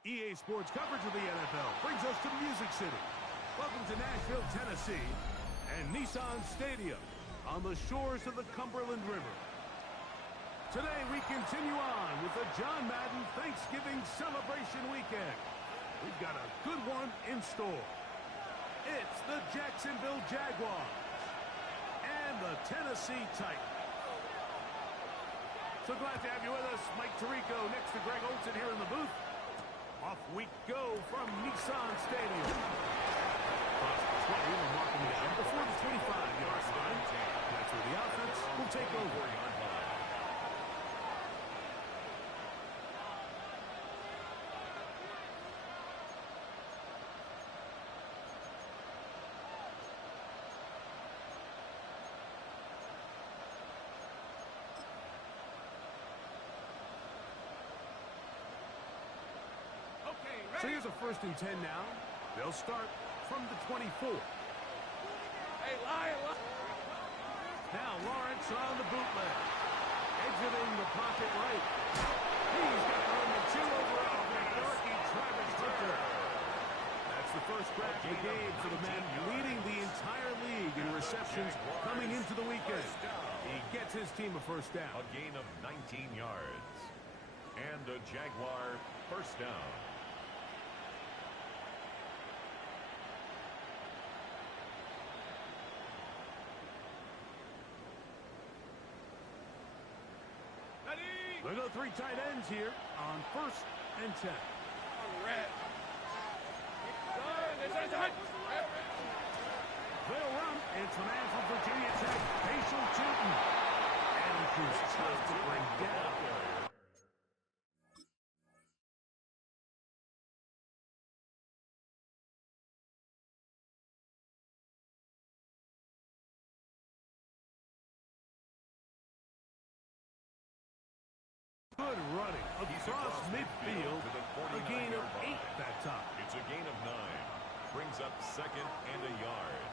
EA Sports coverage of the NFL brings us to Music City. Welcome to Nashville, Tennessee, and Nissan Stadium on the shores of the Cumberland River. Today we continue on with the John Madden Thanksgiving Celebration Weekend. We've got a good one in store. It's the Jacksonville Jaguars and the Tennessee Titans. So glad to have you with us. Mike Tirico next to Greg Olsen here in the booth. Off we go from Nissan Stadium. Across the 20, we're marking down before the 25-yard line. That's where the offense will take over. So here's a 1st and 10 now. They'll start from the 24. Hey, Lion! Now Lawrence on the bootleg. Exiting the pocket right. He's got the number 2 overall for the rookie Travis Hunter. That's the first grab of the game for the man leading the entire league in receptions coming into the weekend. He gets his team a 1st down. A gain of 19 yards. And a Jaguar 1st down. They go 3 tight ends here on 1st and 10. They'll run. It's the man from Virginia Tech, Facial Tootin. And who's tough to bring down. Good running across midfield. A gain of 8 that time. It's a gain of 9. Brings up 2nd and a yard.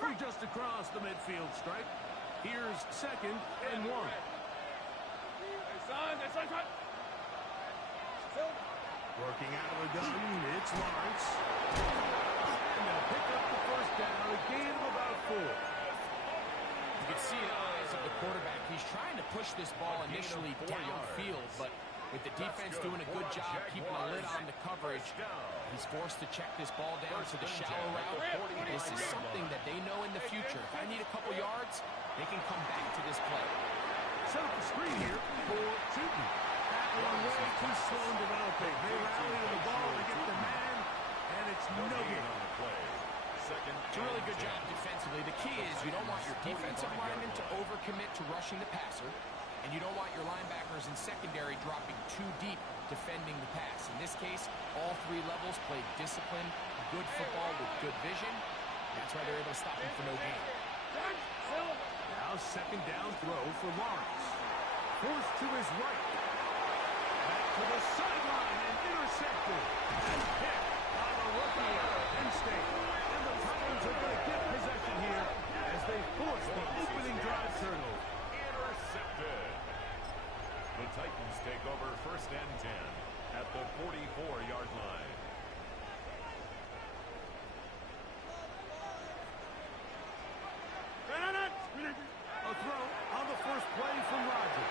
From just across the midfield stripe. Here's 2nd and 1. Working out of the gun, it's Lawrence. And they'll pick up the 1st down, a gain of about 4. You can see in the eyes of the quarterback, he's trying to push this ball initially downfield, but with the defense doing a good job keeping a lid on the coverage, he's forced to check this ball down to the shallow route. This is something that they know in the future. If I need a couple yards, they can come back to this play. Set up the screen here for Tootin. That one way too slow in developing. They rally to the ball, they get the man, and it's no good. It's a really good job defensively. The key is you don't want your defensive linemen to overcommit to rushing the passer, and you don't want your linebackers in secondary dropping too deep defending the pass. In this case, all 3 levels played disciplined, good football with good vision. That's why they're able to stop him for no gain. Now 2nd down throw for Lawrence. Forced to his right. Back to the sideline and intercepted. And picked by the rookie out of Penn State. And the Titans are going to get possession here as they force the opening drive turnover. Intercepted. The Titans take over 1st and 10 at the 44-yard line. A throw on the 1st play from Rodgers.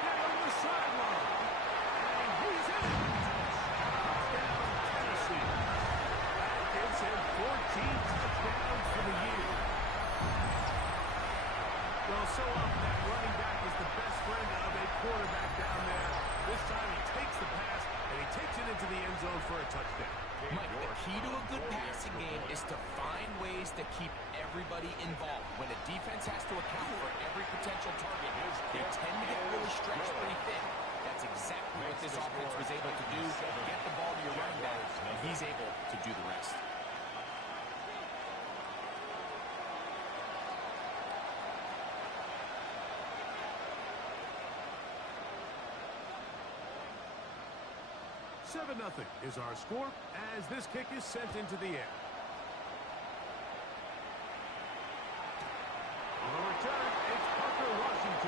Down the sideline. And he's in. Touchdown, Tennessee. That gives him 14 touchdowns for the year. Well, so often that running back is the best friend of a quarterback down there. This time he takes the pass, and he takes it into the end zone for a touchdown. Mike, the key to a good passing game is to find ways to keep everybody involved. When a defense has to account for every potential target, they tend to get really stretched pretty thin. That's exactly what this offense was able to do. Get the ball to your running back, and he's able to do the rest. Seven 7-0 is our score as this kick is sent into the air. On the return, it's Parker Washington.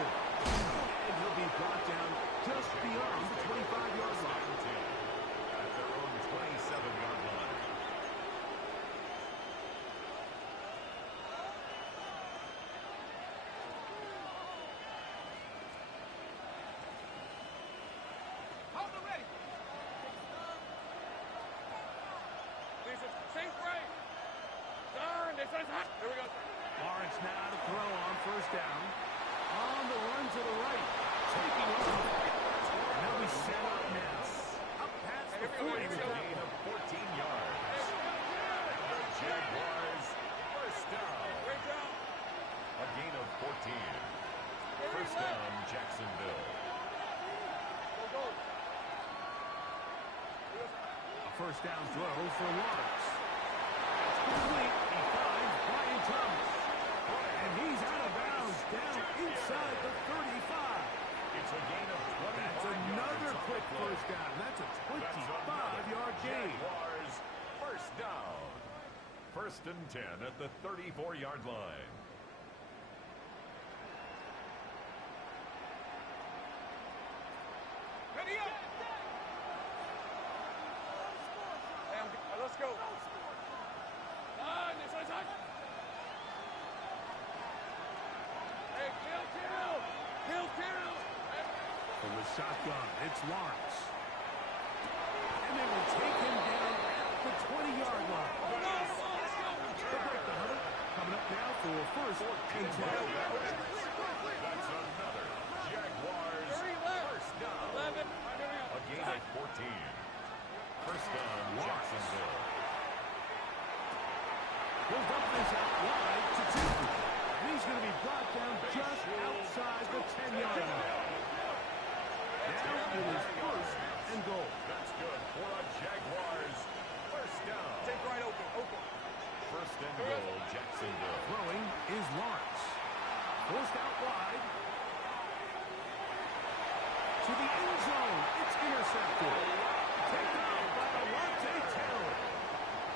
Lawrence now to throw on first down. On the run to the right. Taking off. And they'll be set up now. Up past the 40 with that Gain of 14 yards. And the Jaguars first down. A gain of 14. First down, Jacksonville. A first down throw for Lawrence. It's complete. He finds Brian Thomas. And he's out of bounds down inside the 35. It's a gain of 25 That's another quick first down. That's a 25-yard gain. Jaguars first down. First and 10 at the 34-yard line. Ready up! Let's go. Hey, kill! From the shotgun, it's Lawrence. And they will take him down at the 20-yard line. The break the Hunter. Coming up now for first and 10. That's another Jaguars first down. A gain of 14. First down, Jacksonville. He'll dump this out wide to 2. And he's going to be brought down just outside the 10-yard line. Now it is first and goal. That's good for a Jaguars first down. Take right open. First and goal, Jacksonville. Throwing is Lawrence. Forced out wide. To the end zone. It's intercepted. Taken out by Alontae Taylor.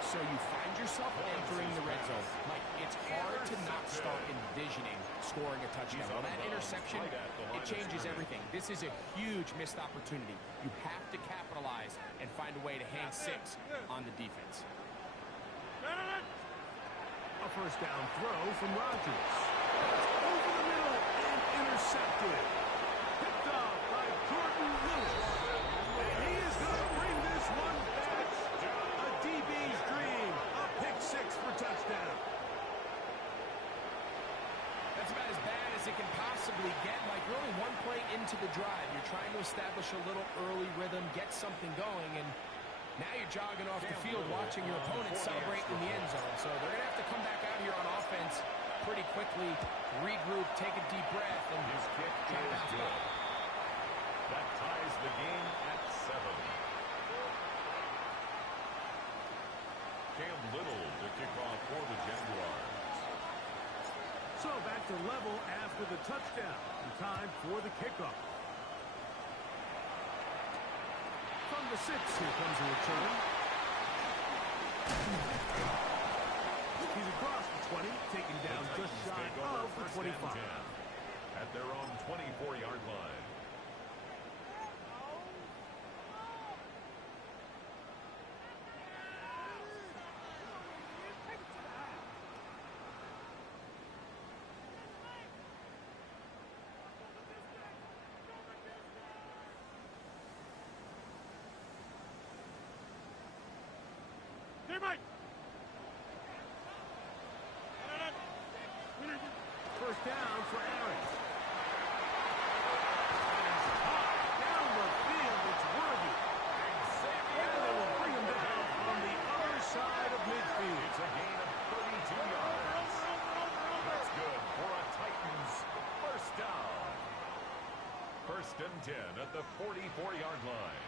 So you find yourself entering the red zone. Like, it's hard to not start envisioning scoring a touchdown. Well, that interception, it changes everything. This is a huge missed opportunity. You have to capitalize and find a way to hang 6 on the defense. A first down throw from Rodgers. Over the middle and intercepted. Picked off by Jordan Lewis. And he is going to bring this one back. A DB's dream. A pick 6 for touchdown. That's about as bad as it can possibly get. Like, really one play into the drive. You're trying to establish a little early rhythm, get something going, and now you're jogging off the field watching your opponent celebrate in the end zone. So they're going to have to come back out here on offense pretty quickly, regroup, take a deep breath, and His kick try to is bounce good. back. That ties the game at 7. Cam Little to kick off for the Jaguars. So back to level after the touchdown. And time for the kickoff. From the 6, here comes a return. He's across the 20, taken down just shy of the 25. At their own 24-yard line. First down for Aaron. Down the field, it's Worthy. And they will bring him down on the other side of midfield. It's a gain of 32 yards. That's good for a Titans first down. First and 10 at the 44-yard line.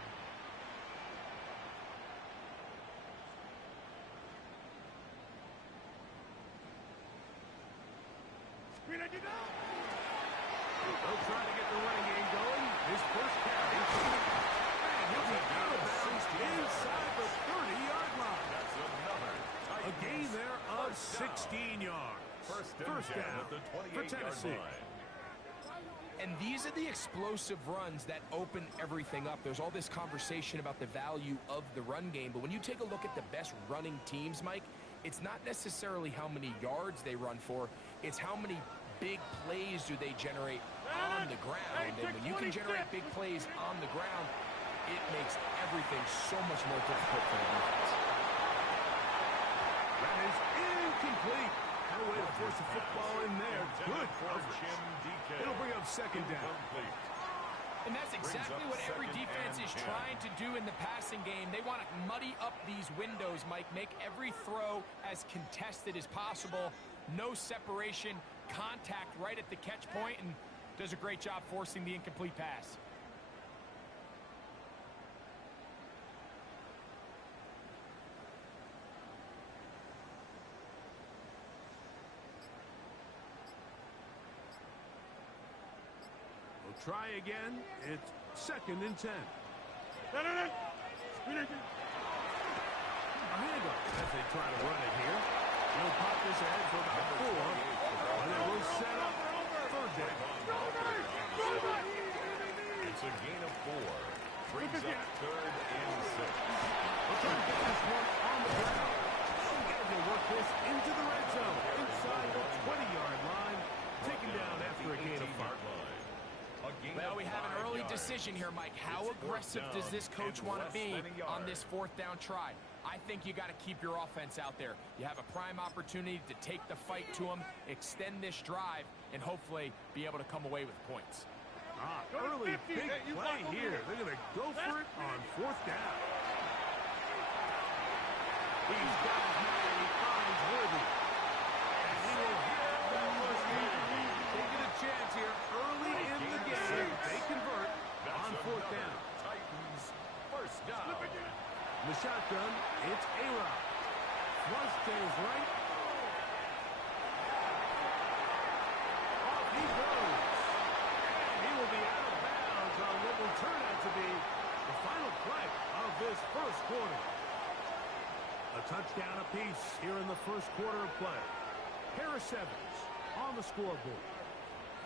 They'll try to get the running game going. His first carry. And he'll be out of bounds inside the 30-yard line. That's another A Titans gain there of first down. 16 yards. First and 10 down at the for 28-yard Tennessee. line. And these are the explosive runs that open everything up. There's all this conversation about the value of the run game, but when you take a look at the best running teams, Mike, it's not necessarily how many yards they run for, it's how many big plays do they generate on the ground. And when you can generate big plays on the ground, it makes everything so much more difficult for the defense. That is Incomplete. No way to force the football in there. Good coverage. It'll bring up second down. And that's exactly what every defense is trying to do in the passing game. They want to muddy up these windows, Mike, make every throw as contested as possible. No separation, contact right at the catch point, and does a great job forcing the incomplete pass. Try again. It's 2nd and 10. A handoff as they try to run it here. He'll pop this ahead for about 4, but it will set up 3rd down. It's a gain of 4. Brings up 3rd and 6. We'll try to get this one on the ground. And they work this into the red zone. Inside the 20-yard line. Taken down after a gain of 5. Well, we have an early decision here, Mike. How aggressive does this coach want to be on this 4th down try? I think you got to keep your offense out there. You have a prime opportunity to take the fight to them, extend this drive, and hopefully be able to come away with points. Early big play here. They're going to go for it on 4th down. He's got his man and he finds Worthy. And he will have the first down. Taking a chance here early in the game. They convert on 4th down. Titans, 1st down. The shotgun, it's A-Rod. Flush to his right. Off he goes. And he will be out of bounds on what will turn out to be the final play of this 1st quarter. A touchdown apiece here in the 1st quarter of play. Harris Evans on the scoreboard.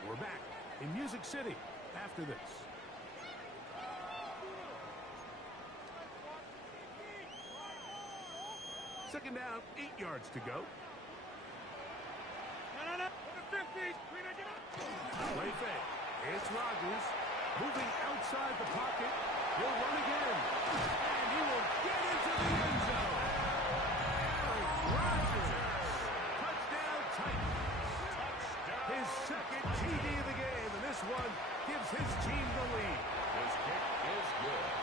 We're back in Music City after this. 2nd down, 8 yards to go. Play fake. It's Rodgers moving outside the pocket. He'll run again. And he will get into the end zone. Aaron Rodgers. Touchdown Titans. His 2nd TD of the game. And this one gives his team the lead. This kick is good.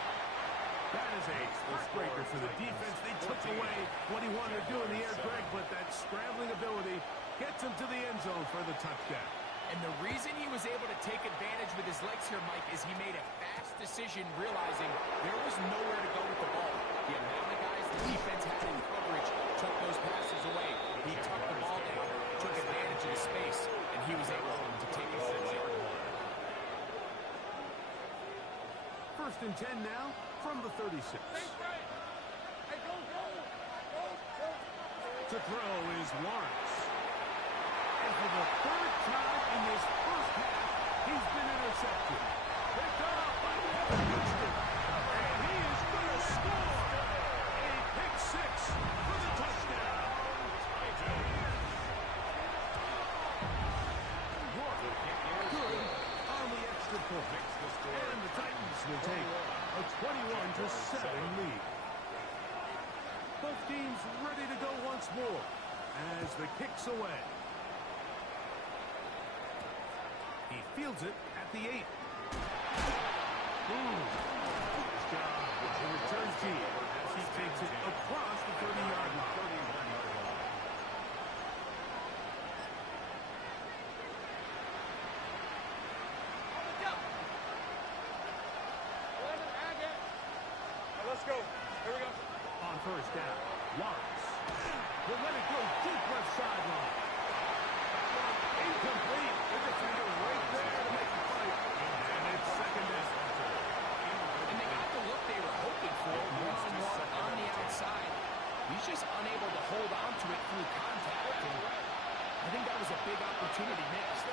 That is a heartbreaker for the defense. They took away what he wanted to do in the air, Greg, but that scrambling ability gets him to the end zone for the touchdown. And the reason he was able to take advantage with his legs here, Mike, is he made a fast decision realizing there was nowhere to go with the ball. The amount of guys the defense had in coverage took those passes away. He tucked the ball down, took advantage of the space, and he was able to take it away. 1st and 10 now from the 36. To throw is Lawrence. And for the 3rd time in this 1st half, he's been intercepted. Picked up by Kevin Houston. And he is going to score. A pick 6 for the touchdown. Good on the extra point. And the Titans will take a 21-7 lead. Both teams ready to go once more as the kick's away. He fields it at the 8. Good job with the return team as he takes it across the 30-yard line. Let's go. Here we go. On 1st down, Lawrence will let it go deep left sideline. Incomplete. The defender right there to make the fight. And it's 2nd down. And they got the look they were hoping for, one-on-one on the outside. He's just unable to hold on to it through contact. And I think that was a big opportunity missed.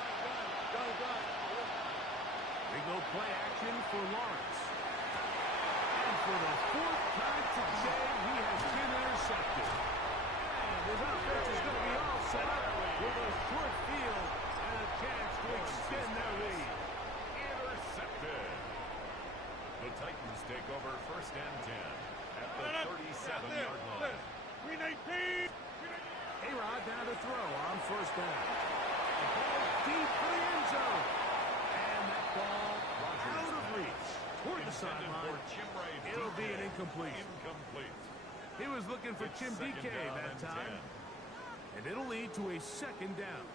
They go play action for Lawrence. And for the 4th time today, he has been intercepted. And his offense is going to be all set up with a short field and a chance to extend their lead. Intercepted. The Titans take over 1st and 10 at the 37-yard line. A-Rod down to throw on first down. The ball deep for the end zone. And that ball out of reach. Toward the sideline. It'll be an incompletion. He was looking for Chim DK that time. And it'll lead to a second down.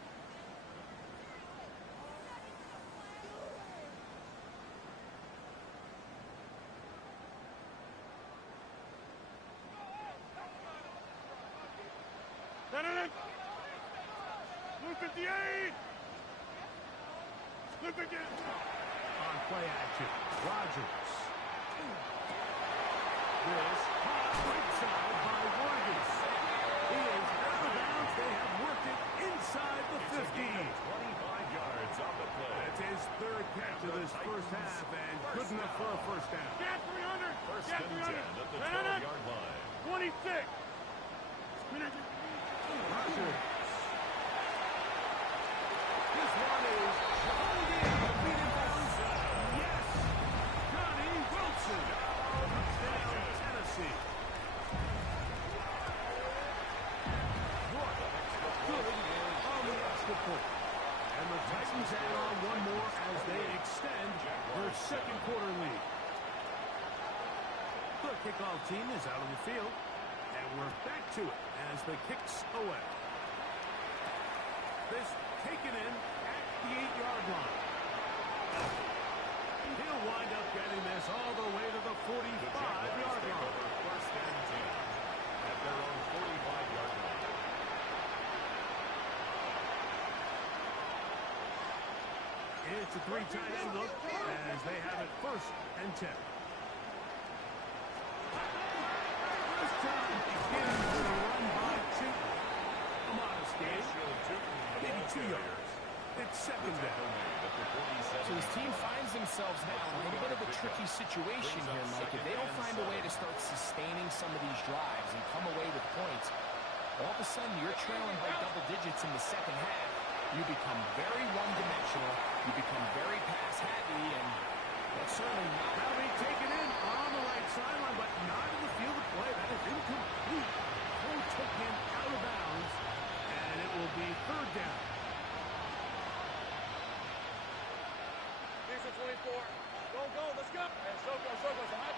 Blue 58! Blue 58! On play action, Rodgers. This hot right side by Vargas. He is out of bounds. They have worked it inside the 15. 25 yards on the play. That's his third catch of this first half, and good enough for a first down. Get 300! First Get and 300! 10 at the 12-yard line. 26! Rodgers. This one is Johnny beat him down. Yes! Johnny Wilson. Touchdown, Tennessee. Good on the extra point. And the Titans add on one more as they extend their second quarter lead. The kickoff team is out on the field. And we're back to it as the kick's away. This taken in at the 8-yard line. He'll wind up getting this all the way to the 45-yard line. First and 10 at their own 45-yard line. It's a 3-tight-end look as they have it first and 10. This time begins with a run by Chilton. A modest gain, maybe 2 yards. It's second down. So his team finds themselves now in a little bit of a tricky situation here, Mike. If they don't find a way to start sustaining some of these drives and come away with points, all of a sudden you're trailing by double digits in the second half. You become very one-dimensional. You become very pass-heavy, and that's certainly not. That'll be taken in on the right sideline, but not in the field of play. That is incomplete. Cole took him out of bounds, and it will be third down. Here's the 24. Go, go, let's go. And Soko, hot.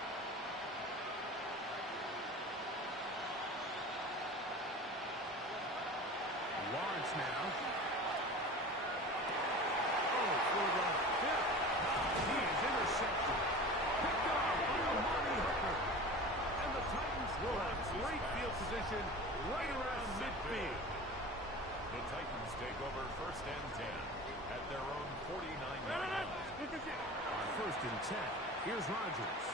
Lawrence now. Oh, for the fifth. He is intercepted. Picked off by Amari Hooker. And the Titans will have great field position right around midfield. The Titans take over first and 10 at their own 49-yard line. On first and 10, here's Rodgers.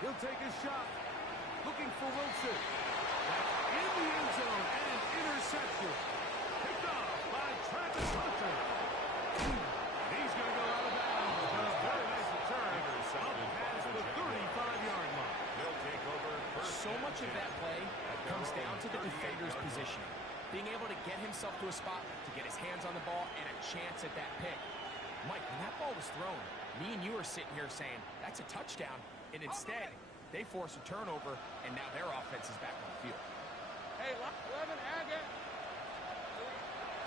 He'll take a shot. Looking for Wilson. That's in the end zone and interception. Picked off by Travis Hunter. He's going to go out of bounds. But a very nice return up past the 35-yard line. They'll take over first. So much of that play comes down to the defender's positioning. Being able to get himself to a spot, to get his hands on the ball, and a chance at that pick. Mike, when that ball was thrown, me and you are sitting here saying, that's a touchdown. And instead, they force a turnover, and now their offense is back on the field. Hey, 11, Agate.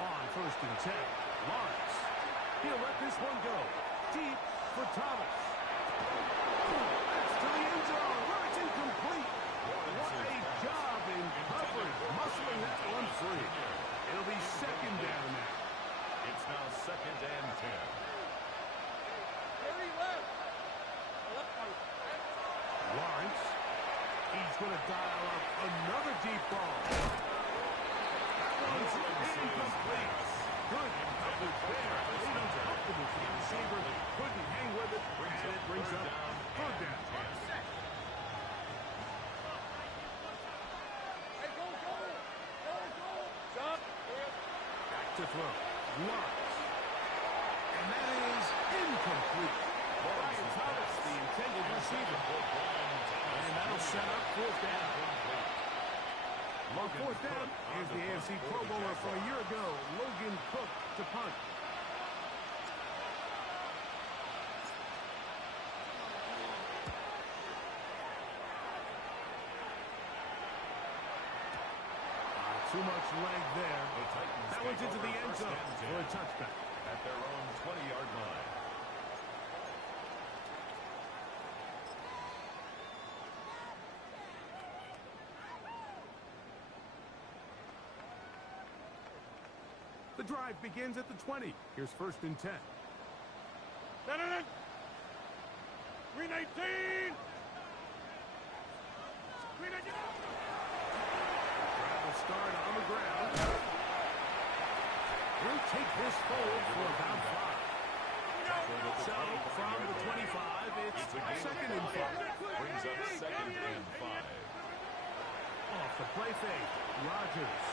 On first and 10, Lawrence. He'll let this one go. Deep for Thomas. That's to the end zone where it's incomplete. What a job in coverage, muscling that one free. It'll be second down now. It's now second and 10. Harry left. Lawrence. He's going to dial up another deep ball. That one's incomplete. Good coverage there. Uncomfortable for the receiver. Couldn't hang with it. And it brings up third down. Hey, go, go. Go, go. Jump. Back to throw. Lawrence. And that is incomplete. Brian Thomas, the intended receiver. And that'll set up fourth down. On fourth down, here's the AFC Pro Bowler from a year ago, Logan Cook, to punt. Too much leg there. The Titans That one's take into over the end first zone and 10 for a touchback. at their own 20-yard line. The drive begins at the 20. Here's first and 10. 319! Travel start on the ground. He'll take this forward for about 5. So, from the 25, it's second and 5. Brings up second and 5. Off the play fake, Rodgers.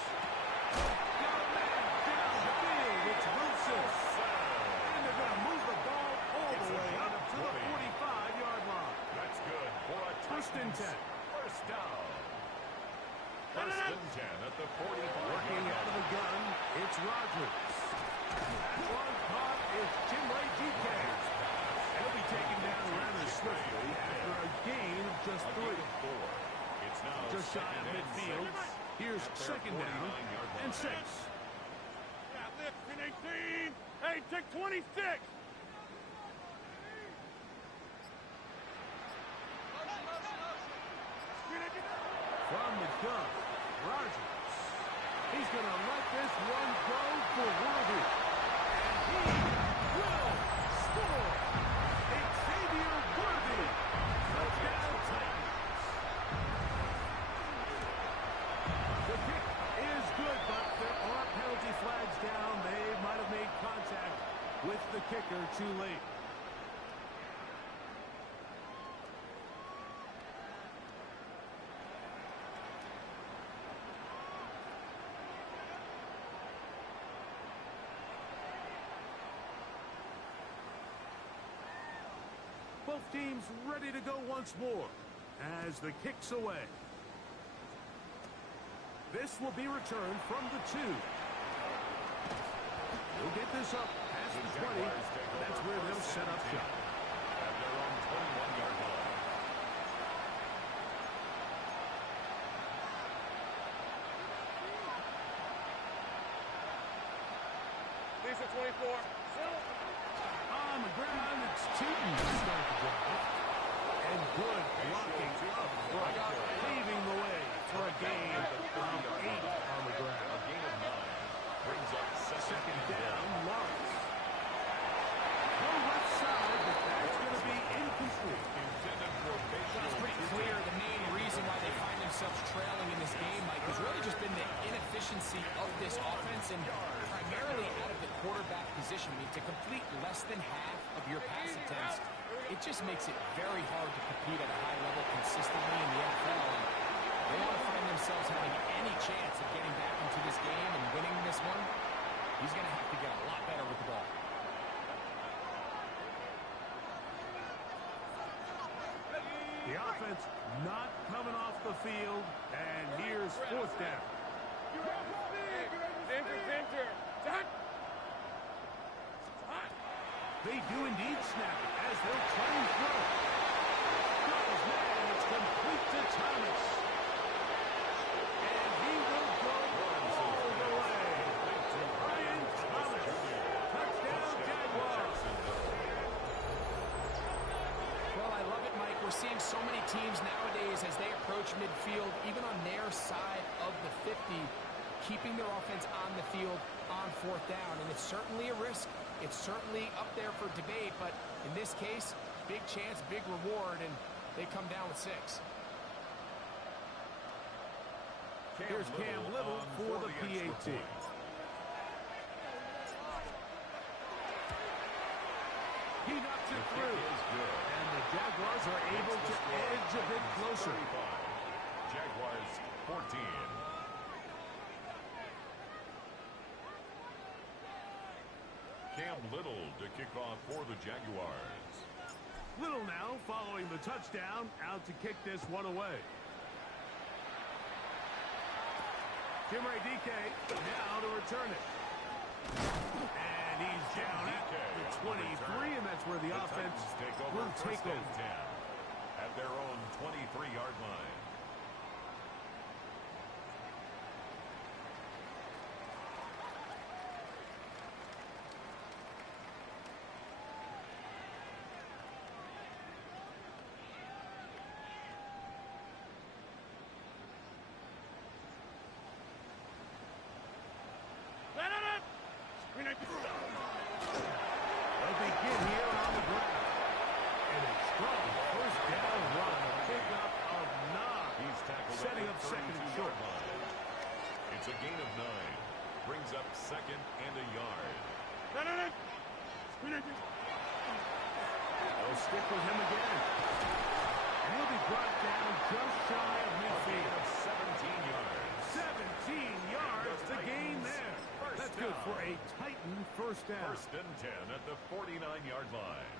Got a man down the field. It's Wilson. And they're going to move the ball all the way up to the 45-yard line. That's good for a First and 10. First down. First and 10 at the 45. Working out of the gun, it's Rodgers. That one caught is Jimray DK. He'll be taken down rather swiftly after a gain of just 3. It's now Just shy of midfield. Here's second down and 6. Lift, 319! Hey, take 26! From the gun, Rodgers. He's going to let this one go for Worthy. And he will score. Xavier Worthy. Touchdown Titans. The kick is good, but there are penalty flags down. They might have made contact with the kicker too late. Both teams ready to go once more as the kick's away. This will be returned from the 2. We'll get this up past the 20. That's where they'll set up shop. At their own 21-yard line. Lisa, 24. On the ground, it's Tootin to start the drive. And good blocking up front, paving the way for a gain of 8 on the ground. A gain of 9. Brings up Second down, Lawrence. No left side, but that's going to be incomplete. Intended for It's pretty clear the main reason why they find themselves trailing in this game, Mike, has really just been the inefficiency of this offense and primarily out of the quarterback position. I mean, to complete less than half of your pass attempts, it just makes it very hard to compete at a high level consistently in the NFL. And they want to find themselves having any chance of getting back into this game and winning this one. He's going to have to get a lot better with the ball. The offense not coming off the field, and here's fourth down. Center. They do indeed snap it as they'll try and throw it. Goes man, it's complete to Thomas. And he will go all the way. Brian Thomas. Touchdown, Jaguars. Well, I love it, Mike. We're seeing so many teams nowadays as they approach midfield, even on their side of the 50, keeping their offense on the field on fourth down. And it's certainly a risk. It's certainly up there for debate, but in this case, big chance, big reward, and they come down with 6. Here's Cam Little for the PAT. He knocks it through. And the Jaguars are able to edge a bit closer. Jaguars 14. Cam Little to kick off for the Jaguars. Little now following the touchdown, out to kick this one away. Jimray DK now to return it. And he's down at the 23, and that's where the offense will take over. 10 at their own 23-yard line. It's a gain of 9. Brings up 2nd and a yard. They'll stick with him again. And he'll be brought down just shy of midfield. Of 17 yards. 17 yards to gain there. That's good for a Titan first down. 1st and 10 at the 49-yard line.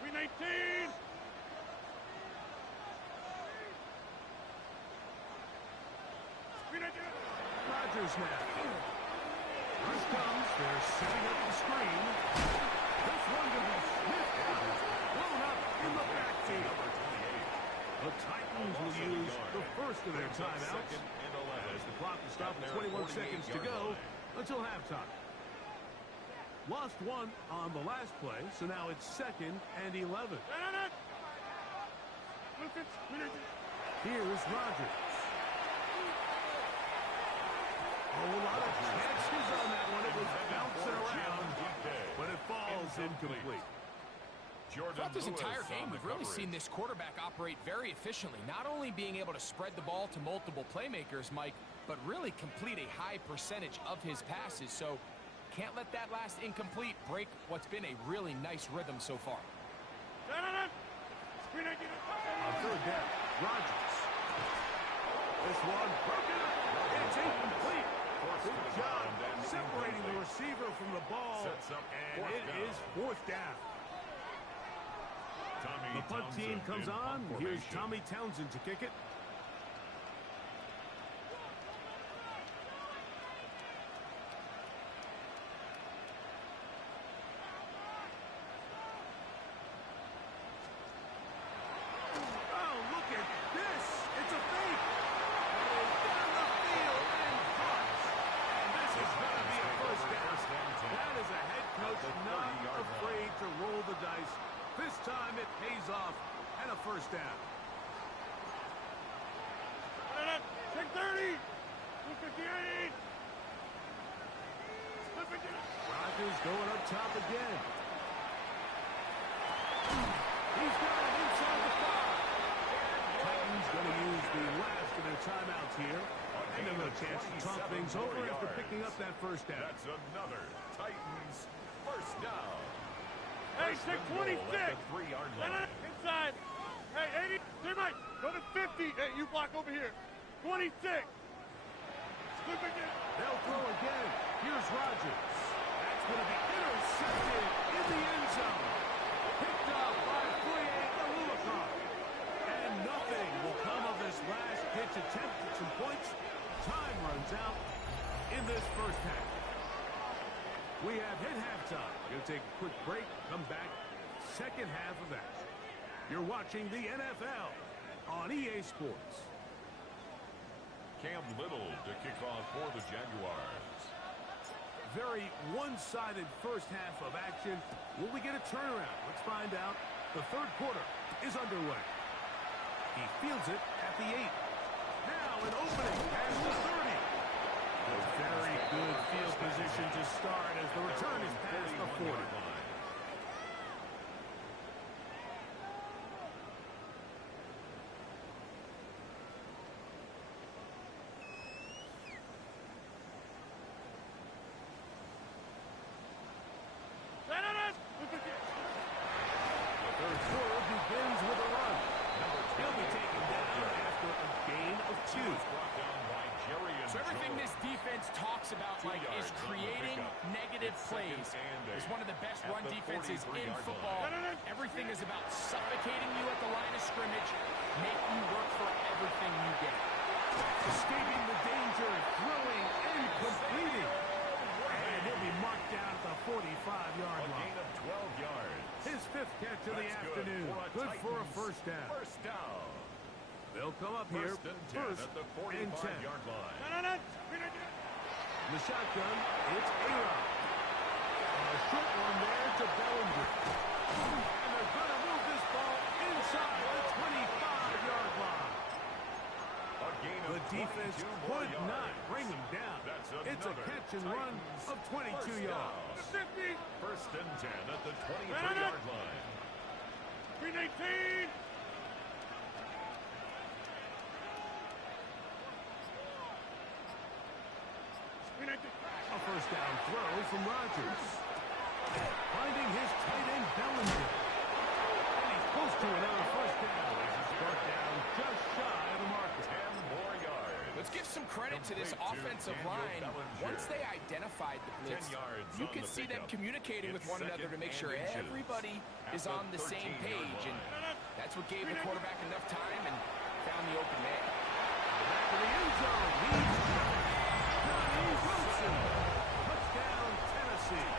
We 19. Rodgers now. Here comes. They're setting up the screen. This one going to be sniffed out. Blown up in the backfield. The Titans will use the first of their timeouts as the clock will stop with 21 seconds to go until halftime. Lost one on the last play, so now it's 2nd and 11. Here's Rodgers. A lot of chances on that one. It was bouncing around, but it falls incomplete. Throughout this entire game, we've really seen this quarterback operate very efficiently, not only being able to spread the ball to multiple playmakers, Mike, but really complete a high percentage of his passes. So can't let that last incomplete break what's been a really nice rhythm so far. On 3rd down, Rodgers. This one broken up. It's incomplete. Good job separating the receiver from the ball, and it is 4th down. The punt team comes on. Here's Tommy Townsend to kick it. Oh, look at this. It's a fake. And it's down the field and caught. And this is going to be a first down. That is a head coach not afraid to roll the dice. This time it pays off and a first down. 630. 258. Rodgers going up top again. He's got it inside the 5. Titans going to use the last of their timeouts here. And then a chance to talk things over after picking up that first down. That's another Titans first down. Hey, 626. 3-yard line. Inside. Hey, 80. Hey, Mike. Go to 50. Hey, you block over here. 26. Slip again. They'll throw again. Here's Rodgers. That's going to be intercepted in the end zone. Picked up by Foye Aluakar. And nothing will come of this last pitch attempt at some points. Time runs out in this first half. We have hit halftime. Going to take a quick break. Come back. Second half of action. You're watching the NFL on EA Sports. Cam Little to kick off for the Jaguars. Very one-sided first half of action. Will we get a turnaround? Let's find out. The third quarter is underway. He fields it at the 8. Now an opening past the 30. A very good field position to start as the return is past the 40. The third quarter begins with a run. He'll be taken down after a gain of 2. So everything this defense talks about, Mike, is creating negative plays. It's one of the best run defenses in football. Everything is about suffocating you at the line of scrimmage, making you work for everything you get. Escaping the danger, throwing, and completing. And he'll be marked down at the 45-yard line. A gain of 12 yards. His 5th catch of the afternoon. Good for a first down. First down. They'll come up here First and 10 first at the and 10. 45-yard line. In the shotgun, it's A-Rod. A short one there to Bellinger. And they're going to move this ball inside the 25-yard line. A gain of The defense could not bring him down. It's a catch and run of 22 yards. First and 10 at the 23-yard line. 319. a first down throw from Rodgers. Finding his tight end, Bellinger. And he's close to another first down. This is brought down just shy of the marker. 10 more yards. Let's give some credit to this offensive line. Once they identified the blitz, you could see them communicating with one another to make sure everybody is on the same page. And that's what gave the quarterback enough time and found the open man. Back to the end zone. Johnny Wilson. Touchdown, Tennessee.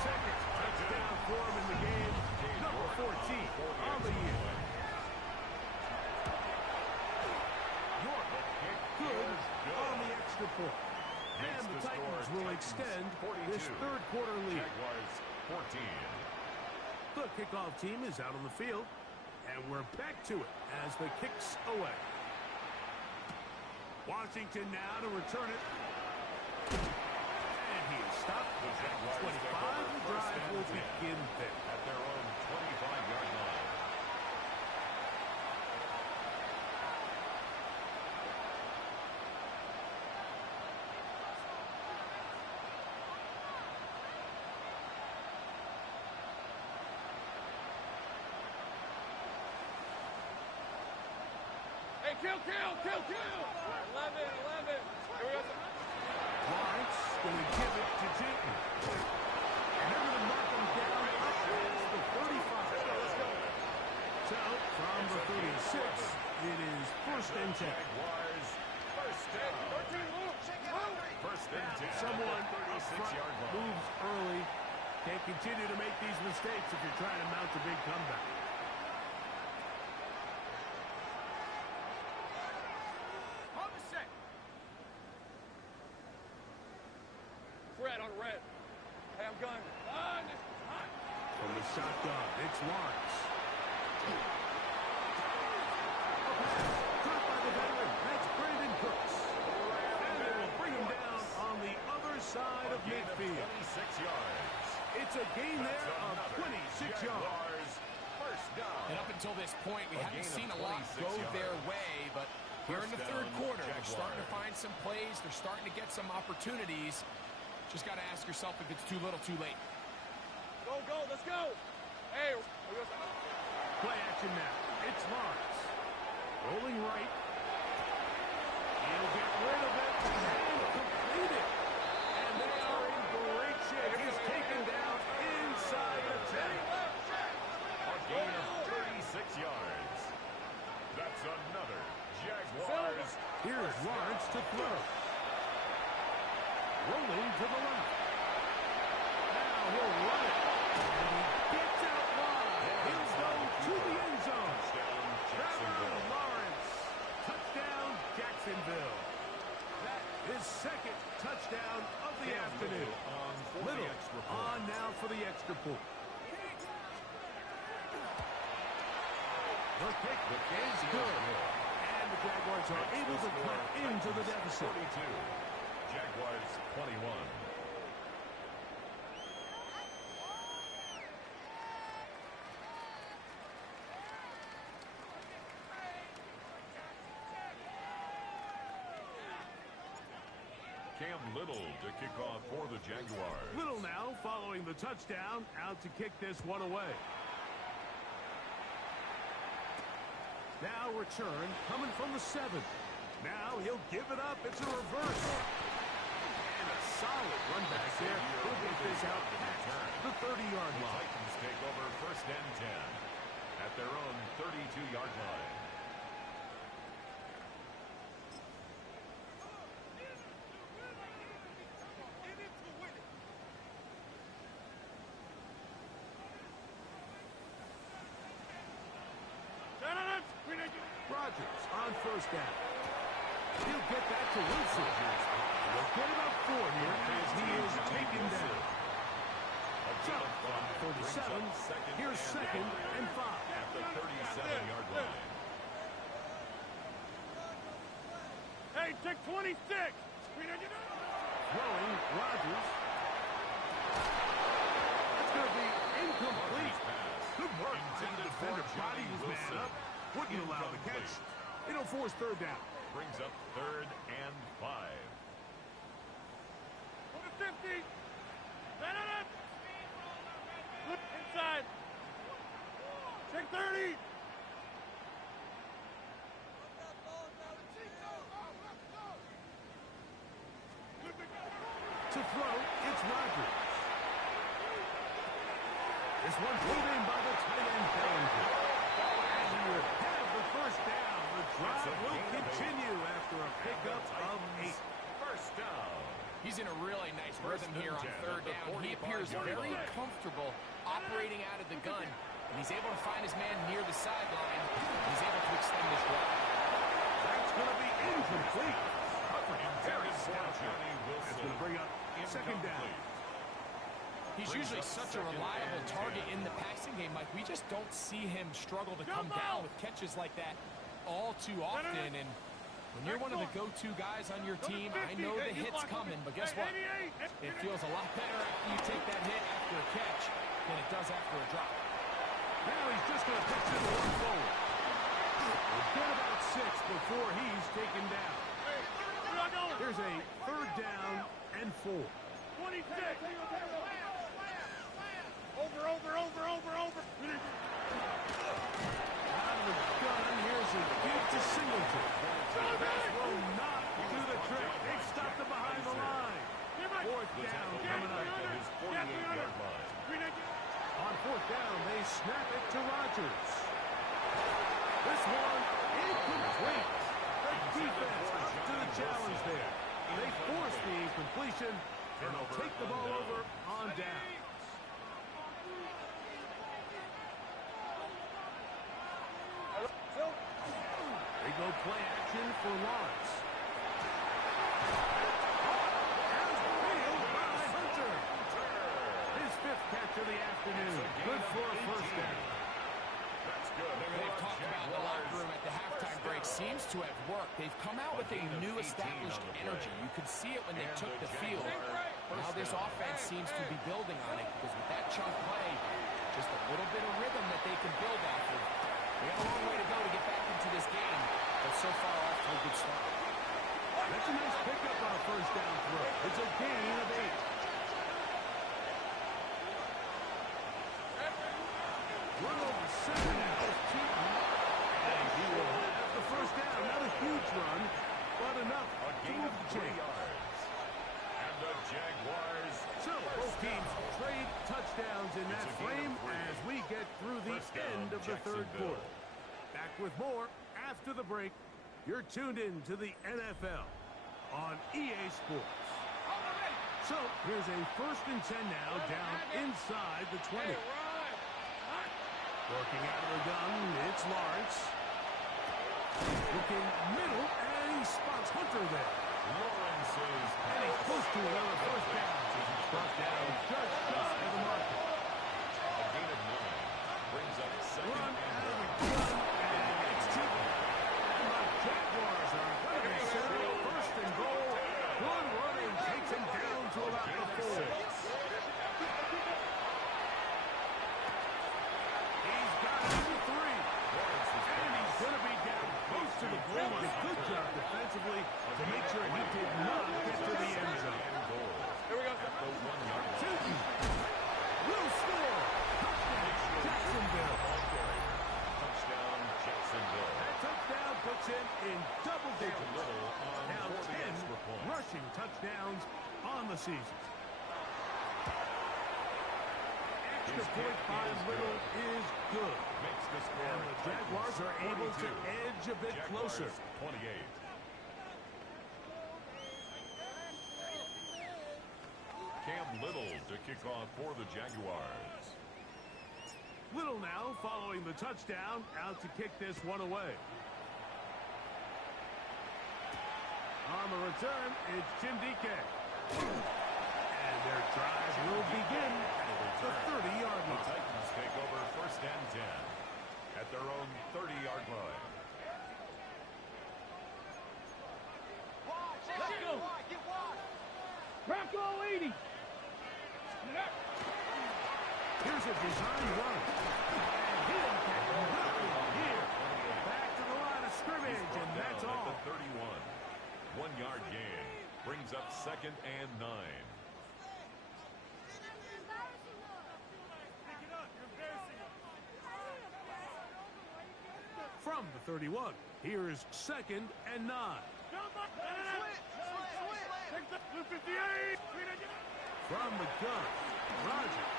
Second touchdown for him in the game. Number 14 on the year. Good on the extra point. And the Titans will extend this third quarter lead. Jaguars 14. The kickoff team is out on the field. And we're back to it as the kick's away. Washington now to return it. And he is stopped at 25. The drive will begin there. At their own 25-yard line. Hey, kill! 11. Here we go. Lawrence going to give it to Jenkins. And they're going to knock him down up past the 35. Let's go. So, from the 36, it is first and 10. Jaguars first down. 13, move. First and 10. Someone up front 36-yard line. moves early. Can't continue to make these mistakes if you're trying to mount a big comeback. Red on red. Hey, I'm gunning. From the shotgun, it's Lawrence. Caught by the veteran. That's Brandon Cooks. And they will bring him down on the other side of midfield. 26 yards. It's a gain there of 26 yards. Jaguars first down. And up until this point, we haven't gain of seen a lot 26 go yards. their way, but here in the First third down, quarter, they're starting to Jaguars. find some plays. They're starting to get some opportunities. Just got to ask yourself if it's too little, too late. Go, let's go. Hey, Play action now. It's Lawrence. Rolling right. He'll get rid of it and complete it. And they are in great shape. He's taken down inside the 10. A gain of 36 yards. That's another Jaguars. Here's Lawrence to throw. Rolling to the left. Now he'll run it. And he gets out wide. He'll go to the end zone. Trevor Lawrence. Touchdown, Jacksonville. That is second touchdown of the afternoon. Little on now for the extra point. The kick is good. And the Jaguars are able to cut into the deficit. 42. Jaguars 21. Cam Little to kick off for the Jaguars. Little now following the touchdown, out to kick this one away. Now return coming from the 7. Now he'll give it up. It's a reverse. And a solid run back there. He'll get this out past the 30-yard The line. Titans take over first and 10 at their own 32-yard line. Rodgers on first down. He'll get that to Wilson. He'll get about 4 here as he is taken down. So, for the 7, here's second and 5. At the 37-yard line. Hey, take 26. Throwing Rodgers. That's going to be incomplete. Good work. The defender body his man up. Wouldn't allow the catch. It'll force third down. Brings up third and 5. 50. Let it up. Look inside. Check 30. To throw, it's Rodgers. This one pulled in by the tight end Bellinger. And he will have the first down. The drive will continue after a pickup of 8. First down. He's in a really nice rhythm here on third down. He appears very comfortable operating out of the gun, and he's able to find his man near the sideline. He's able to extend this drive. That's going to be incomplete. Intended for Johnny Wilson. That's going to bring up second down. He's usually such a reliable target in the passing game, Mike. We just don't see him struggle to come down with catches like that all too often. And when you're one of the go-to guys on your team, I know the hit's coming, but guess what? It feels a lot better after you take that hit after a catch than it does after a drop. Now he's just going to pitch it one forward. We'll get about 6 before he's taken down. Here's a third down and 4. 26. Over. Out of the gun, here's a give to Singleton. That will not do the trick. They stopped him behind the line. Fourth down coming up. On fourth down, they snap it to Rodgers. This one incomplete. The defense up to the challenge there. They force the incompletion, and they'll take the ball over on down. They go play action for Lawrence. Field by Hunter. His 5th catch of the afternoon. Good for a first down. That's good. They've talked about in the locker room at the halftime break seems to have worked. They've come out with a new established energy. You could see it when they took the field. Now this offense seems to be building on it because with that chunk play, just a little bit of rhythm that they can build off of. We have a long way to go to get back into this game, but so far off to a good start. That's a nice pickup on a first down throw. It's a gain of 8. Run over 7 now. And he will have the first down. Not a huge run, but enough to move the chain. And the Jaguars. So both teams trade touchdowns in that frame as we get through the end of the third quarter. Back with more after the break. You're tuned in to the NFL on EA Sports. So here's a 1st and 10 now down inside the 20. Working out of the gun, it's Lawrence. Looking middle, and he spots Hunter there. Lawrence is And he's close to another first down. He's brought down just shy of the marker. a gain of 9. Brings up second Run and out of the gun, and it's tipped. And the Jaguars are going to be set up 1st and goal. Good running takes him down to about the 4. He's got it to 3. And he's going to be down close to the goal line. Good job defensively to make sure he did not get to the end zone. Here we go. At the 1-yard line. Tilton will score. Touchdown, Jacksonville. Touchdown, Jacksonville. That touchdown puts him in double digits. Little on Now 4 the 10 extra point. rushing touchdowns on the season. Extra point by Little is good. Makes the score. And the Jaguars are able to edge a bit closer. 28. Cam Little to kick off for the Jaguars. Little now following the touchdown, out to kick this one away. On the return, it's Jim DK. And their drive will begin at the 30-yard The line. Titans take over 1st and 10 at their own 30-yard line. Let's go. Rocco 80. Here's a design run. And he'll get nothing here. Back to the line of scrimmage, and that's all. At the 31. 1-yard gain. Brings up 2nd and 9. from the 31. Here's 2nd and 9. From the gun, Rodgers.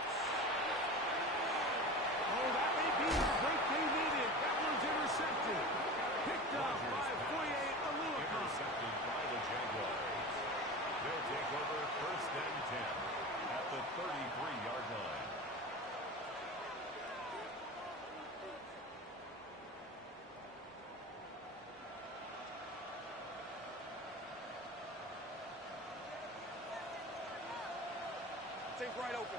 Oh, that may be the break they needed. That one's intercepted. Picked up by Foye Aluakon. Intercepted by the Jaguars. They'll take over 1st and 10 at the 33-yard line. Take right open.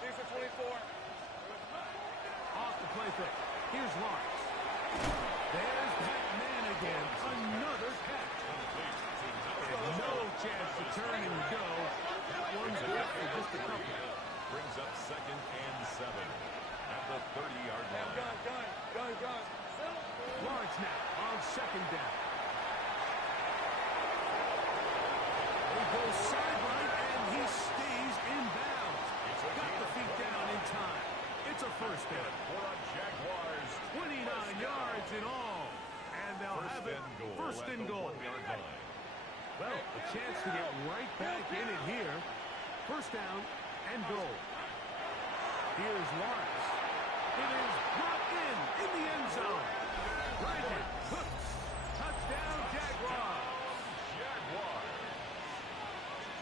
Defense 24. Off the play fake. Here's Lawrence. There's that man again. Another catch. And no chance to turn and go. That one's good for just a couple. Brings up 2nd and 7 at the 30-yard line. Gun. Lawrence now on 2nd down. He goes sideline and he stays in bounds. Got the feet down in time. It's a 1st down. For the Jaguars. 29 yards in all. And they'll have it 1st and goal. Well, a chance to get right back in it here. 1st down and goal. Here's Lawrence. It is brought in the end zone. Rankin hooks. Touchdown, Jaguars.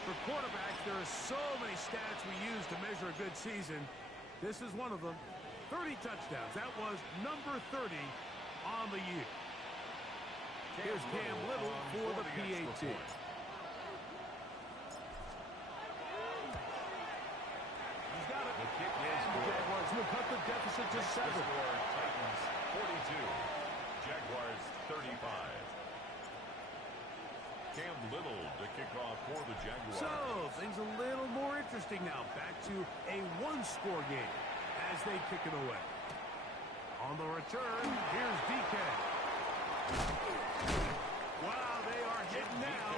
For quarterbacks, there are so many stats we use to measure a good season. This is one of them. 30 touchdowns. That was number 30 on the year. Here's Cam Little for the PAT. He's got it. The kick is And the good. Jaguars will cut the deficit to 7. Titans 42. Jaguars 35. Cam Little to kick off for the Jaguars. So, things a little more interesting now. Back to a one-score game as they kick it away. On the return, here's DK. Wow, they are hitting now.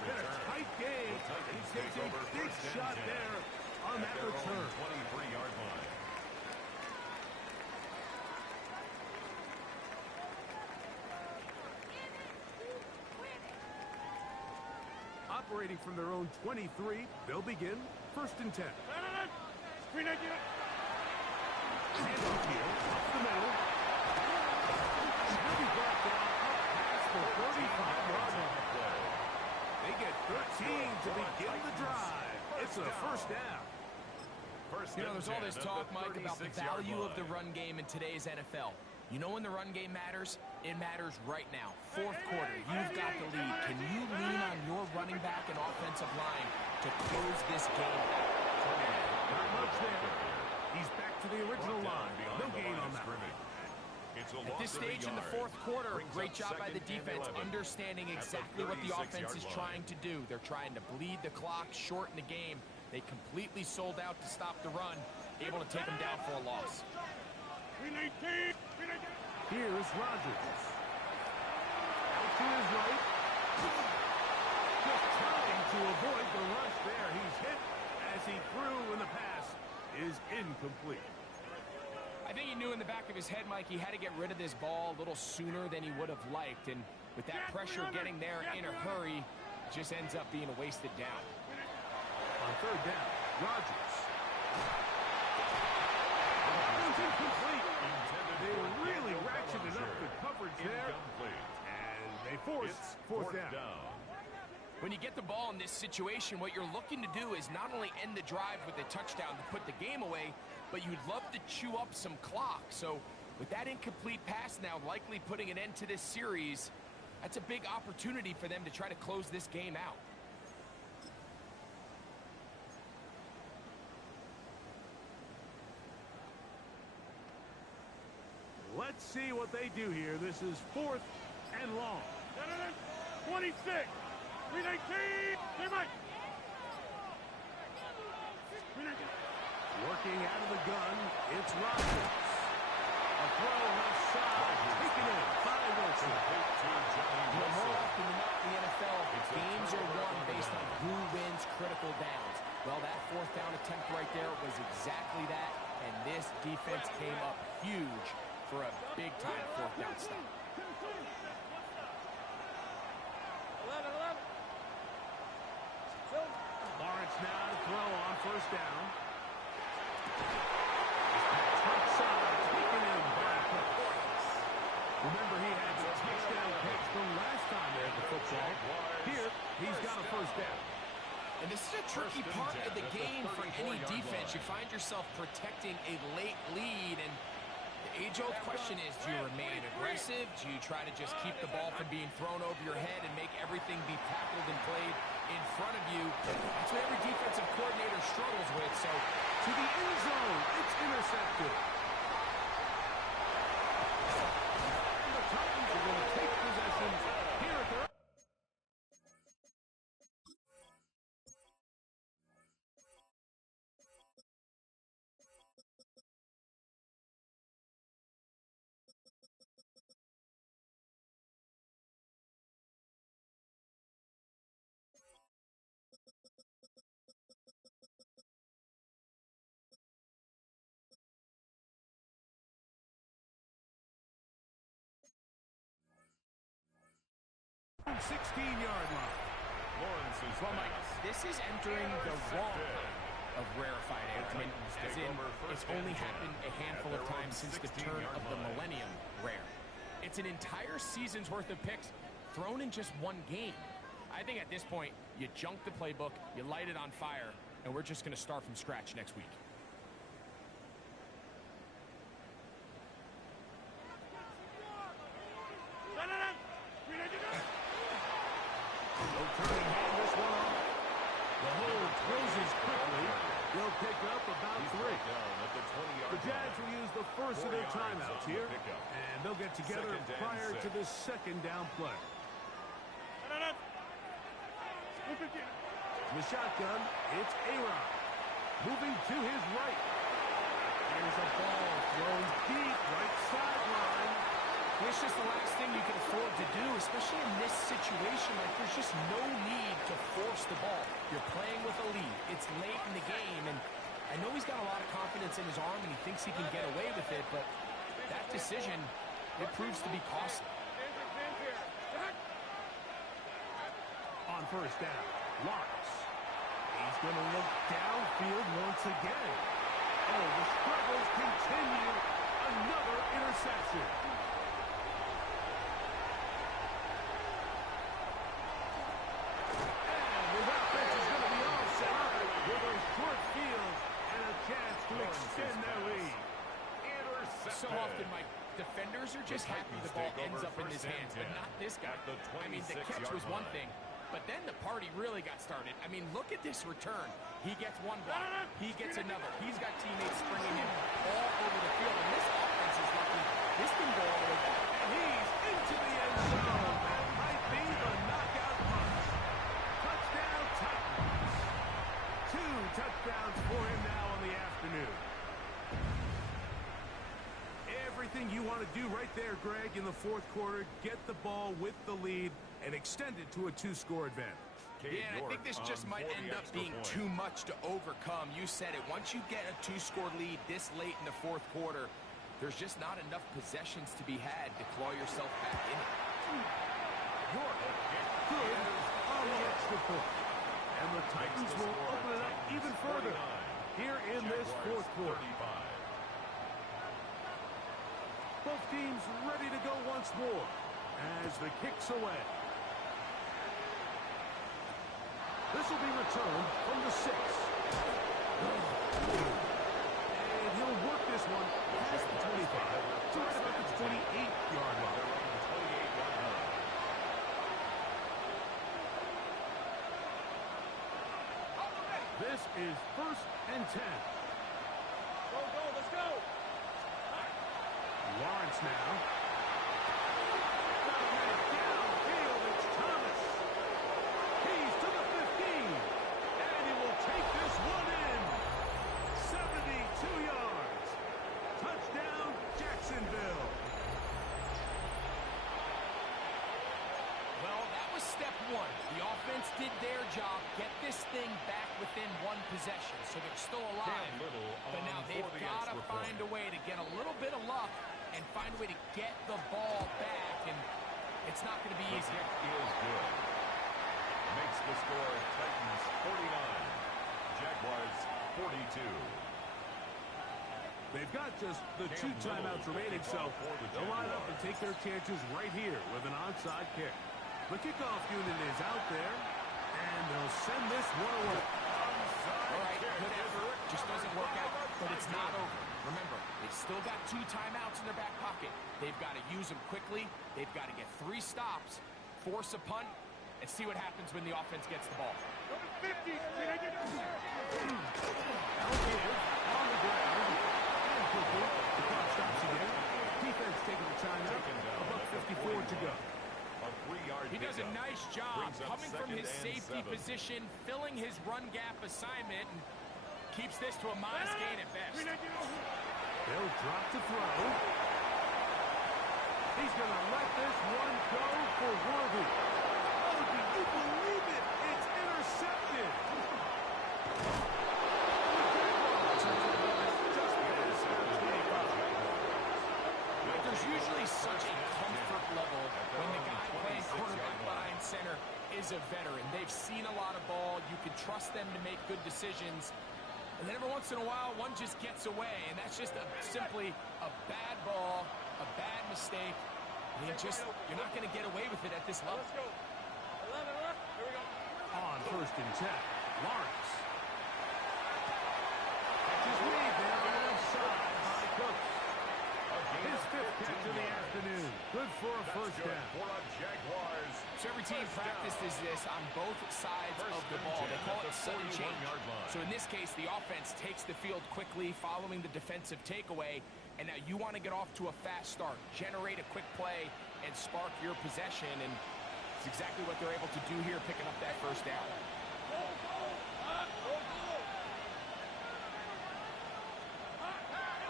Been a tight game. He takes a big shot there on that return. 23-yard line. Operating from their own 23, they'll begin 1st and 10. Screen again. Handoff here, up the middle. He'll be brought down, up past the 35-yard line. They get 13 to begin the drive. It's a 1st down. You know, there's all this talk, Mike, about the value of the run game in today's NFL. You know when the run game matters? It matters right now. 4th quarter, you've got the lead. Can you lean on your running back and offensive line to close this game out? Not much there. He's back to the original line. No gain on that. At this stage in the 4th quarter, great job by the defense, understanding exactly what the offense is trying to do. They're trying to bleed the clock, shorten the game. They completely sold out to stop the run, able to take them down for a loss. Here's Rodgers. Out to his right. Just trying to avoid the rush there. He's hit as he threw, and the pass is incomplete. I think he knew in the back of his head, Mike, he had to get rid of this ball a little sooner than he would have liked. And with that pressure getting there in a hurry, it just ends up being a wasted down. On 3rd down, Rodgers. It's incomplete. They really ratcheted up the coverage there. And they force 4th down. When you get the ball in this situation, what you're looking to do is not only end the drive with a touchdown to put the game away, but you'd love to chew up some clock. So with that incomplete pass now likely putting an end to this series, that's a big opportunity for them to try to close this game out. Let's see what they do here. This is 4th and long. 26. 319. Hey, Mike. Working out of the gun, it's Rodgers. A throw left side, taken in by Wilson. You know, more often than not in the NFL, games are won based on who wins critical downs. Well, that 4th down attempt right there was exactly that, and this defense came up huge for a big-time fourth down stop. Lawrence now to throw on first down. Remember, he had the touchdown catch from last time they had the football. Here, he's got a first down. And this is a tricky part of the game for any defense. You find yourself protecting a late lead, and the age-old question is, do you remain aggressive? Do you try to just keep the ball from being thrown over your head and make everything be tackled and played in front of you? That's what every defensive coordinator struggles with. So to the end zone, it's intercepted. And the Titans are going to take possession here at their... 16-yard line. Lawrence's well, Mike, this is entering the wrong kind of rarefied air. I mean, as in, it's only happened a handful of times since the turn of the millennium rare. It's an entire season's worth of picks thrown in just one game. I think at this point, you junk the playbook, you light it on fire, and we're just going to start from scratch next week. Pick up about 3. The Jags will use the first of their timeouts here, and they'll get together prior to this second down play. The shotgun, it's A-Rod. Moving to his right. There's a ball thrown deep right sideline. It's just the last thing you can afford to do, especially in this situation. Like, there's just no need to force the ball. You're playing with a lead. It's late in the game, and I know he's got a lot of confidence in his arm, and he thinks he can get away with it, but that decision, it proves to be costly. On first down, Lawrence. He's going to look downfield once again. Oh, the struggles continue. Another interception. So often, Mike, defenders are just happy the ball ends up in his hands, but not this guy. I mean, the catch was one thing, but then the party really got started. I mean, look at this return. He gets one block. He gets another. He's got teammates springing him all over the field, and this offense is lucky. This can go all the way back. And he's into the end zone. That might be the knockout punch. Touchdown, Titans. 2 touchdowns for him now on the afternoon. Everything you want to do right there, Greg, in the fourth quarter, get the ball with the lead and extend it to a 2-score advantage. Yeah, I think this just might end up being too much to overcome. You said it. Once you get a 2-score lead this late in the fourth quarter, there's just not enough possessions to be had to claw yourself back in it. York, good on the extra point. And the Titans will open it up even further here in this fourth quarter. Both teams ready to go once more as the kick's away. This will be returned from the 6. And he'll work this one past the 25 to right about the 28-yard line. This is 1st and 10. Go, let's go. Lawrence now. Downfield, it's Thomas. He's to the 15. And he will take this one in. 72 yards. Touchdown, Jacksonville. Well, that was step one. The offense did their job, get this thing back within one possession, so they're still alive. But now they've got got to find a way to get a little bit of luck and find a way to get the ball back, and it's not going to be easy. The kick is good. Makes the score Titans 49, Jaguars 42. They've got just the 2 timeouts remaining, so they'll line up and take their chances right here with an onside kick. The kickoff unit is out there, and they'll send this one away. All right, good effort. Just doesn't work out, but it's not over. Remember, they've still got 2 timeouts in their back pocket. They've got to use them quickly. They've got to get 3 stops, force a punt, and see what happens when the offense gets the ball. 50. Allocated on the ground. And quickly, the clock stops again. Defense taking the timeout. About 54 to go. He does a nice job coming from his safety position, filling his run gap assignment, and keeps this to a modest gain at best. They'll drop to throw. He's going to let this one go for Worthy. Oh, do you believe it? It's intercepted. There's usually such a comfort level when the guy playing quarterback behind center is a veteran. They've seen a lot of ball. You can trust them to make good decisions. And then every once in a while, one just gets away, and that's just simply a bad ball, a bad mistake. And you're not going to get away with it at this level. Let's go. 11. Here we go. On 1st and 10, Lawrence. Catches made there on the left side by Cooks. His 5th catch of the afternoon. Good for a first down. Jaguars. So every team practices this on both sides of the ball. They call it sudden change. So in this case, the offense takes the field quickly following the defensive takeaway. And now you want to get off to a fast start, generate a quick play, and spark your possession. And it's exactly what they're able to do here, picking up that first down.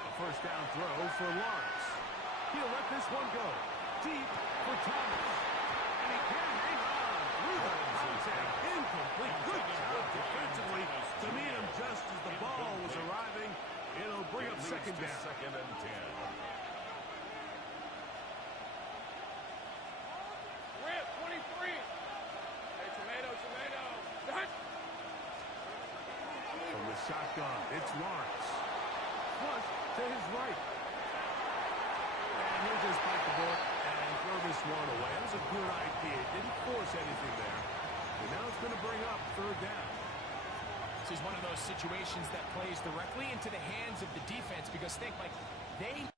A first down throw for Lawrence. He'll let this one go. Deep for Thomas. And he can hang on through the contact. Incomplete. Good job defensively to meet him just as the ball was arriving. It'll bring up second down. 2nd and 10. We're at 23. Hey, tomato. From the shotgun, it's Lawrence. Flush to his right. And he'll just bite the bullet and throw this one away. That was a good idea. Didn't force anything there. And now it's going to bring up 3rd down. This is one of those situations that plays directly into the hands of the defense because think, like, they...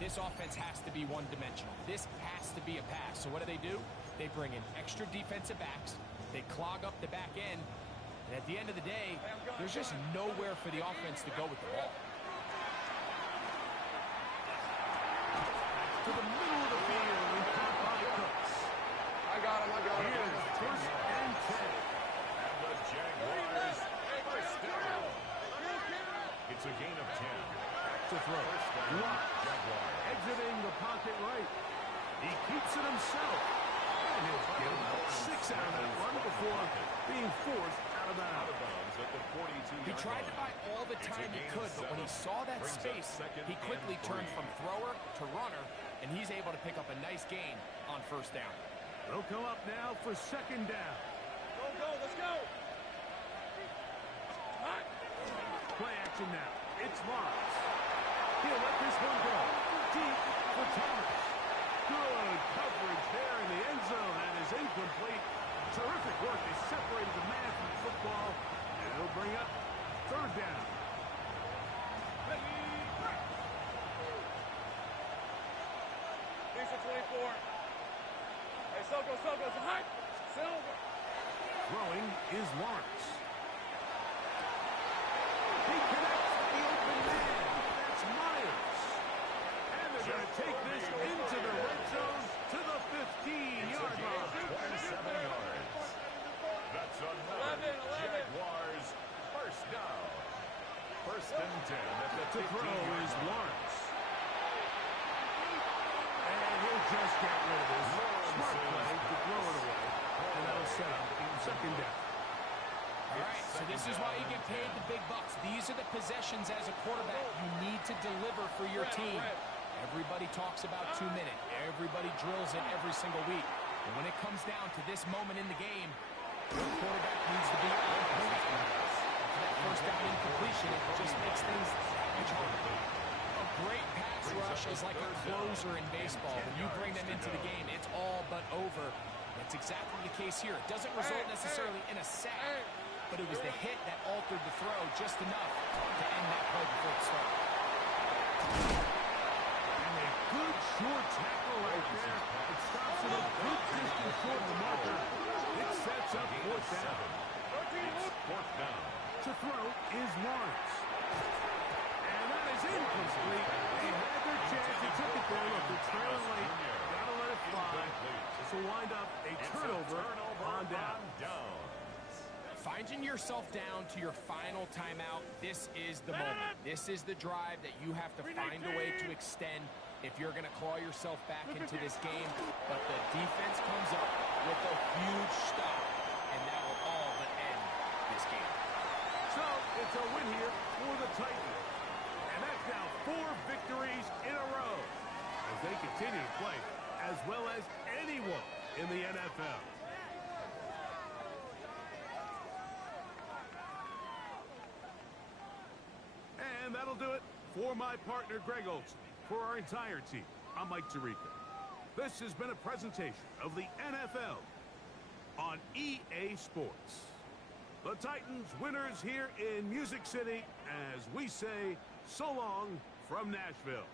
This offense has to be one-dimensional. This has to be a pass. So what do? They bring in extra defensive backs. They clog up the back end. And at the end of the day, there's just nowhere for the offense to go with the ball. To the middle of the field and caught by Cooks. I got him. Here's 1st and 10. And the Jaguars first down. It's a gain of 10. To throw. Lawrence exiting the pocket right. He keeps it himself. And he'll get about 6 out of that run before being forced out of bounds. At the 42-yard He tried to buy all the time he could, but when he saw that space, he quickly turned from thrower to runner, and he's able to pick up a nice gain on 1st down. They'll come up now for 2nd down. Go, let's go. Play action now. It's Lawrence. He'll let this one go. Deep for Thomas. Good coverage there in the end zone. That is incomplete. Terrific work. They separated the man from the football. And it'll bring up 3rd down. These are 24. Hey, Silva. Silva. Throwing is Lawrence. take this into the red zone to the 15-yard line. 27 yards. That's another Jaguars first down. First and 10 at the 15-yard line. To throw is Lawrence. And he'll just get rid of this. Smart play to throw it away. And that'll set up second down. All right, so this is why you get paid the big bucks. These are the possessions as a quarterback you need to deliver for your team. Everybody talks about 2 minutes. Everybody drills it every single week. And when it comes down to this moment in the game, your quarterback needs to be on point. After that first down incompletion, it just makes things that much harder. A great pass rush is like a closer in baseball. When you bring them into the game, it's all but over. That's exactly the case here. It doesn't result necessarily in a sack, but it was the hit that altered the throw just enough to end that play before it started. And a good short tackle right there. It stops it a good distance short of the marker. It sets up fourth down. It's fourth down. To throw is Lawrence. And that is incomplete. They had their chance. They took it there. Look, they're trailing late. Gotta let it fly. This will wind up a turnover on down. Finding yourself down to your final timeout, this is the moment. This is the drive that you have to find a way to extend if you're going to claw yourself back into this game. But the defense comes up with a huge stop, and that will all but end this game. So, it's a win here for the Titans. And that's now 4 victories in a row as they continue to play as well as anyone in the NFL. And that'll do it for my partner, Greg Olson. For our entire team, I'm Mike Tirico. This has been a presentation of the NFL on EA Sports. The Titans winners here in Music City as we say so long from Nashville.